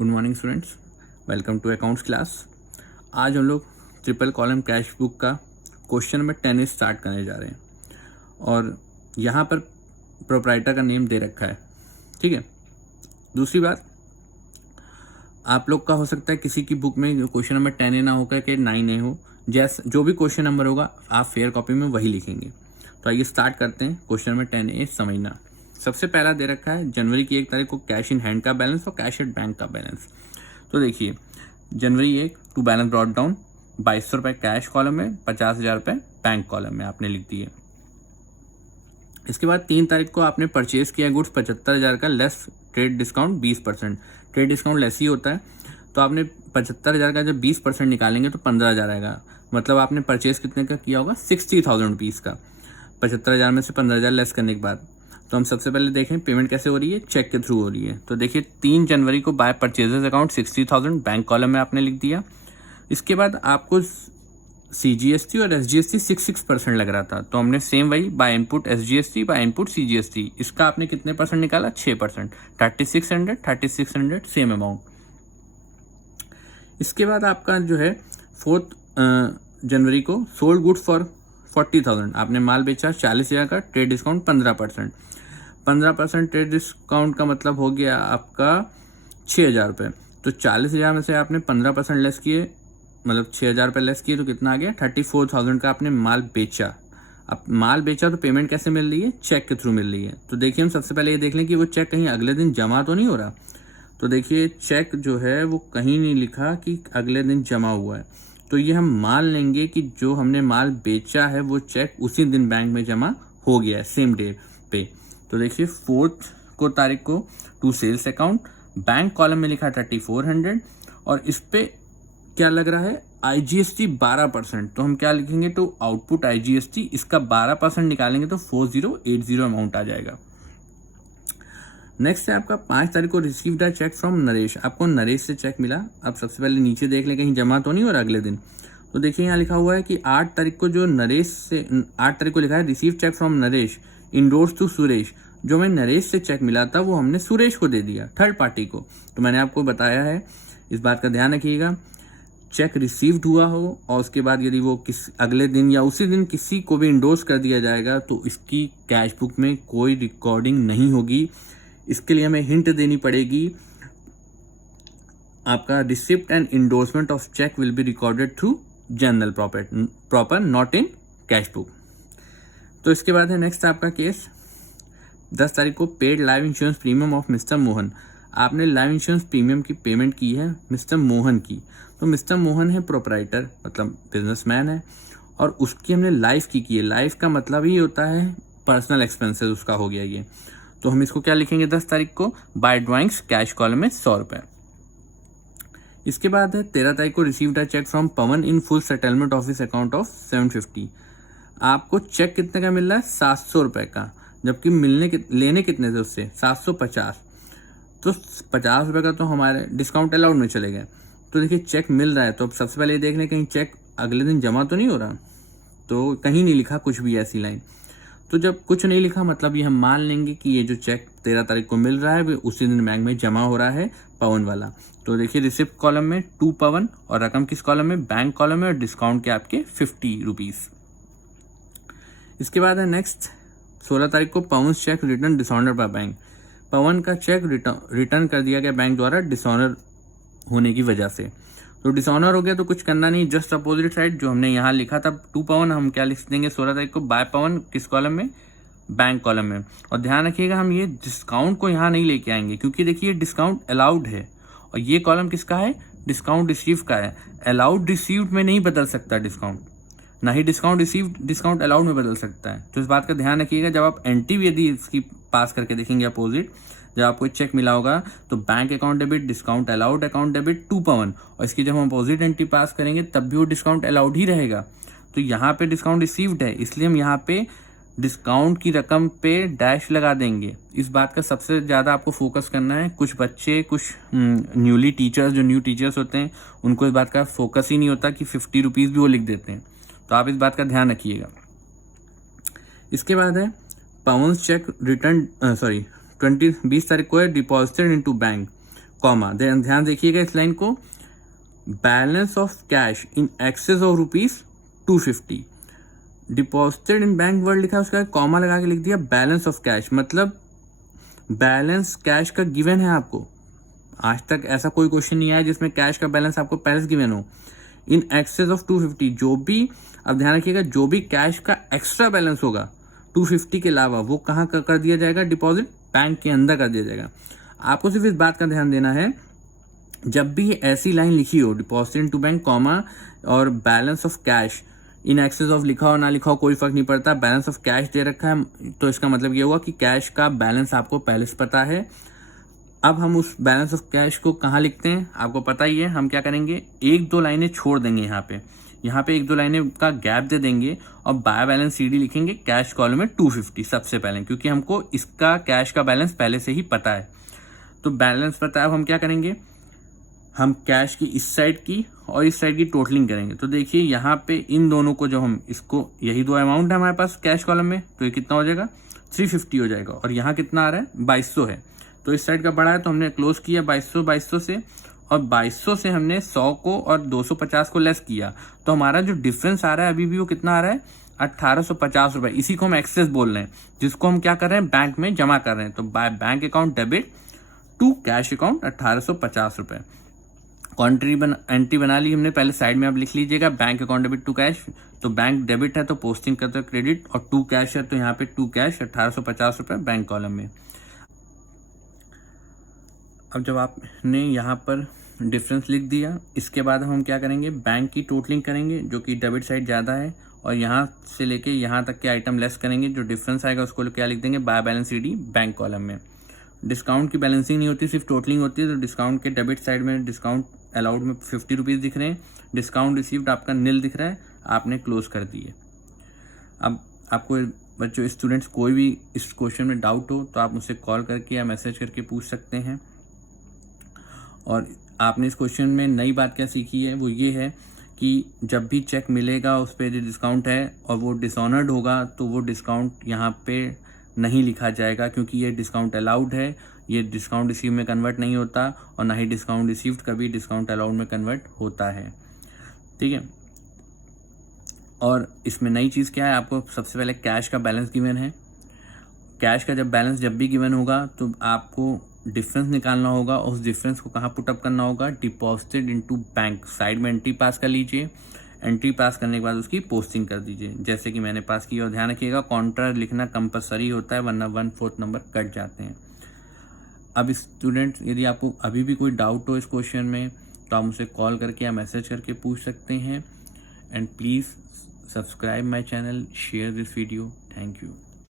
Good morning students, welcome to accounts class. आज हम लोग ट्रिपल कॉलम कैश बुक का क्वेश्चन नंबर 10 स्टार्ट करने जा रहे हैं और यहाँ पर प्रोप्राइटर का नेम दे रखा है। ठीक है। दूसरी बात, आप लोग का हो सकता है किसी की बुक में क्वेश्चन नंबर 10 ना होकर के 9 हो, जैसे जो भी क्वेश्चन नंबर होगा आप फेयर कॉपी में वही लिखेंगे। तो आइए स्टार्ट करते हैं। क्वेश्चन नंबर 10 समझना। सबसे पहला दे रखा है जनवरी की 1 तारीख को कैश इन हैंड का बैलेंस और कैश एट बैंक का बैलेंस। तो देखिए, जनवरी 1 टू बैलेंस ब्रॉट डाउन 2200 रुपये कैश कॉलम में, 50,000 रुपये बैंक कॉलम में आपने लिख दिए। इसके बाद 3 तारीख को आपने परचेज किया गुड्स 75,000 का, less trade discount 20%। Trade discount less ही होता है, तो आपने 75,000 का जब 20% निकालेंगे तो 15,000 आएगा। मतलब आपने परचेज कितने का किया होगा? 60,000 रुपीज़ का। 75,000 में से 15,000 लेस करने के बाद तो हम सबसे पहले देखें पेमेंट कैसे हो रही है। चेक के थ्रू हो रही है। तो देखिए 3 जनवरी को by purchases account 60,000 bank column में आपने लिख दिया। इसके बाद आपको CGST और SGST 6% लग रहा था, तो हमने सेम वही by input SGST by input CGST, इसका आपने कितने परसेंट निकाला? 6%। 3600 सेम अमाउंट। इसके बाद आपका जो है 4 जनवरी को सोल्ड गुड्स फॉर 40,000, आपने माल बेचा 40,000 का, ट्रेड डिस्काउंट 15%। 15% ट्रेड डिस्काउंट का मतलब हो गया आपका 6,000 रुपये। तो 40,000 में से आपने 15% लेस किए, मतलब 6,000 रुपये लेस किए, तो कितना आ गया? 34,000 का आपने माल बेचा। अब माल बेचा तो पेमेंट कैसे मिल रही है? चेक के थ्रू मिल रही है। तो देखिए हम सबसे पहले ये देख लें कि वो चेक कहीं अगले दिन जमा तो नहीं हो रहा। तो देखिए चेक जो है वो कहीं नहीं लिखा कि अगले दिन जमा हुआ है, तो ये हम मान लेंगे कि जो हमने माल बेचा है वो चेक उसी दिन बैंक में जमा हो गया है, सेम डे पे। तो देखिए 4 तारीख को to sales account, bank column में लिखा 3400 और इस पे क्या लग रहा है? IGST 12%। तो हम क्या लिखेंगे? तो आउटपुट IGST इसका 12% निकालेंगे तो 4080 अमाउंट आ जाएगा। नेक्स्ट है आपका 5 तारीख को received a cheque from Naresh. आपको नरेश से चेक मिला। अब सबसे पहले नीचे देख लें कहीं जमा तो नहीं हो रहा अगले दिन। तो देखिए यहाँ लिखा हुआ है कि 8 तारीख को जो नरेश से 8 तारीख को लिखा है receive cheque from Naresh endorse to Suresh. जो हमें नरेश से चेक मिला था वो हमने सुरेश को दे दिया, थर्ड पार्टी को। तो मैंने आपको बताया है, इस बात का ध्यान रखिएगा। चेक रिसीव्ड हुआ हो और उसके बाद यदि वो अगले दिन या उसी दिन किसी को भी इंडोर्स कर दिया जाएगा तो इसकी कैश बुक में कोई रिकॉर्डिंग नहीं होगी। इसके लिए हमें हिंट देनी पड़ेगी। आपका receipt and endorsement of cheque will be recorded through journal proper not in cash book. तो इसके बाद है नेक्स्ट आपका केस 10 तारीख को paid life insurance premium of mister Mohan. आपने लाइफ इंश्योरेंस प्रीमियम की पेमेंट की है मिस्टर मोहन की। तो मिस्टर मोहन है प्रोपराइटर, मतलब बिजनेसमैन है, और उसकी हमने लाइफ की है। लाइफ का मतलब ही होता है पर्सनल एक्सपेंसेस, उसका हो गया ये। तो हम इसको क्या लिखेंगे 10 तारीख को? बाय ड्राइंग्स कैश कॉलम में 100 रुपये। इसके बाद है 13 तारीख को received a cheque from Pavan in full settlement of his account of 750। आपको चेक कितने का मिल रहा है? 700 रुपये का, जबकि लेने कितने थे उससे? 750। तो 50 रुपये का तो हमारे डिस्काउंट अलाउड में चले गए। तो देखिए चेक मिल रहा है, तो अब सबसे पहले ये देख लें कहीं चेक अगले दिन जमा तो नहीं हो रहा। तो कहीं नहीं लिखा कुछ भी ऐसी लाइन। तो जब कुछ नहीं लिखा मतलब ये हम मान लेंगे कि ये जो चेक 13 तारीख को मिल रहा है वो उसी दिन बैंक में जमा हो रहा है, पवन वाला। तो देखिए रिसिप्ट कॉलम में 2 पवन और रकम किस कॉलम में? बैंक कॉलम में, और डिस्काउंट के आपके 50 रुपीज़। इसके बाद है नेक्स्ट 16 तारीख को Pawan cheque return dishonour by bank. Pawan का चेक रिटर्न कर दिया गया बैंक द्वारा डिसऑनर होने की वजह से। तो डिसऑनर हो गया तो कुछ करना नहीं, जस्ट अपोजिट साइड जो हमने यहाँ लिखा था 2 पवन हम क्या लिख देंगे 16 तारीख को? बाय पवन किस कॉलम में? बैंक कॉलम में। और ध्यान रखिएगा हम ये डिस्काउंट को यहाँ नहीं लेके आएंगे, क्योंकि देखिए डिस्काउंट अलाउड है और ये कॉलम किसका है? डिस्काउंट रिसीव का है। अलाउड रिसीव्ड में नहीं बदल सकता डिस्काउंट, ना ही डिस्काउंट रिसीव्ड डिस्काउंट अलाउड में बदल सकता है। तो इस बात का ध्यान रखिएगा। जब आप एंटी यदि इसकी पास करके देखेंगे अपोजिट, जब आपको चेक मिला होगा तो bank account debit, discount allowed account debit 2 पवन, और इसकी जब हम अपोजिट एंट्री पास करेंगे तब भी वो डिस्काउंट अलाउड ही रहेगा। तो यहाँ पे डिस्काउंट रिसीव्ड है, इसलिए हम यहाँ पे डिस्काउंट की रकम पे डैश लगा देंगे। इस बात का सबसे ज़्यादा आपको फोकस करना है। कुछ बच्चे, कुछ न्यूली टीचर्स, जो न्यू टीचर्स होते हैं, उनको इस बात का फोकस ही नहीं होता कि 50 रुपीज़ भी वो लिख देते हैं। तो आप इस बात का ध्यान रखिएगा। इसके बाद है पवन चेक रिटर्न 20 तारीख को है डिपॉजिटेड इनटू बैंक कॉमा, ध्यान देखिएगा इस लाइन को, balance of cash in excess of ₹250 deposited in bank world लिखा है, उसका कॉमा लगा के लिख दिया बैलेंस ऑफ कैश, मतलब बैलेंस कैश का गिवन है आपको। आज तक ऐसा कोई क्वेश्चन नहीं आया जिसमें कैश का बैलेंस आपको पहले से गिवन हो। इन एक्सेस ऑफ 250, जो भी, अब ध्यान रखिएगा, जो भी कैश का एक्स्ट्रा बैलेंस होगा 250 के अलावा वो कहाँ कर दिया जाएगा, डिपॉजिट बैंक के अंदर कर दिया जाएगा। आपको सिर्फ इस बात का ध्यान देना है, जब भी ये ऐसी लाइन लिखी हो, डिपॉजिट इनटू बैंक कॉमा और balance of cash in excess of लिखा हो ना लिखा हो कोई फर्क नहीं पड़ता, बैलेंस ऑफ कैश दे रखा है तो इसका मतलब ये हुआ कि कैश का बैलेंस आपको पहले से पता है। अब हम उस बैलेंस ऑफ कैश को कहाँ लिखते हैं आपको पता ही है। हम क्या करेंगे, एक दो लाइनें छोड़ देंगे, यहाँ पे एक दो लाइनें का गैप दे देंगे और बाय बैलेंस CD लिखेंगे कैश कॉलम में 250 सबसे पहले, क्योंकि हमको इसका कैश का बैलेंस पहले से ही पता है। तो बैलेंस पता है, अब हम क्या करेंगे, हम कैश की इस साइड की और इस साइड की टोटलिंग करेंगे। तो देखिए यहाँ पे इन दोनों को जो हम इसको, यही दो अमाउंट है हमारे पास कैश कॉलम में, तो ये कितना हो जाएगा 350 हो जाएगा। और यहाँ कितना आ रहा है 2200 है, तो इस साइड का बड़ा है तो हमने क्लोज किया 2200 से, और 2200 से हमने 100 को और 250 को लेस किया, तो हमारा जो डिफरेंस आ रहा है अभी भी वो कितना आ रहा है 1850 रुपए। इसी को हम एक्सेस बोल रहे हैं, जिसको हम क्या कर रहे हैं बैंक में जमा कर रहे हैं। तो by bank account debit to cash account 1850 रुपए। एंट्री बना ली हमने पहले साइड में, आप लिख लीजिएगा bank account debit to cash. तो बैंक डेबिट है तो पोस्टिंग करते हो क्रेडिट, और टू कैश है तो यहाँ पे टू कैश 1850 रुपए बैंक कॉलम में। अब जब आपने यहाँ पर डिफरेंस लिख दिया, इसके बाद हम क्या करेंगे, बैंक की टोटलिंग करेंगे जो कि डेबिट साइड ज़्यादा है, और यहाँ से लेके यहाँ तक के आइटम लेस करेंगे, जो डिफरेंस आएगा उसको क्या लिख देंगे, by balance CD bank column में। डिस्काउंट की बैलेंसिंग नहीं होती, सिर्फ टोटलिंग होती है। तो डिस्काउंट के डेबिट साइड में डिस्काउंट अलाउड में 50 रुपीज़ दिख रहे हैं, डिस्काउंट रिसीव्ड आपका नील दिख रहा है, आपने क्लोज कर दिए। अब आपको बच्चों स्टूडेंट्स कोई भी इस क्वेश्चन में डाउट हो तो आप मुझसे कॉल करके या मैसेज करके पूछ सकते हैं। और आपने इस क्वेश्चन में नई बात क्या सीखी है, वो ये है कि जब भी चेक मिलेगा उस पर जो डिस्काउंट है और वो डिसऑनर्ड होगा तो वो डिस्काउंट यहाँ पे नहीं लिखा जाएगा, क्योंकि ये डिस्काउंट अलाउड है, ये डिस्काउंट रिसीव में कन्वर्ट नहीं होता, और ना ही डिस्काउंट रिसीव्ड कभी डिस्काउंट अलाउड में कन्वर्ट होता है। ठीक है, और इसमें नई चीज़ क्या है, आपको सबसे पहले कैश का बैलेंस गिवन है। कैश का बैलेंस जब भी गिवन होगा तो आपको डिफरेंस निकालना होगा, और उस डिफरेंस को कहाँ पुटअप करना होगा, डिपॉजिटेड इनटू बैंक। साइड में एंट्री पास कर लीजिए, एंट्री पास करने के बाद उसकी पोस्टिंग कर दीजिए जैसे कि मैंने पास किया। और ध्यान रखिएगा काउंटर लिखना कंपलसरी होता है, वरना 1/4 नंबर कट जाते हैं। अब स्टूडेंट्स यदि आपको अभी भी कोई डाउट हो इस क्वेश्चन में तो आप मुझसे कॉल करके या मैसेज करके पूछ सकते हैं। And please subscribe my channel, share this video. Thank you.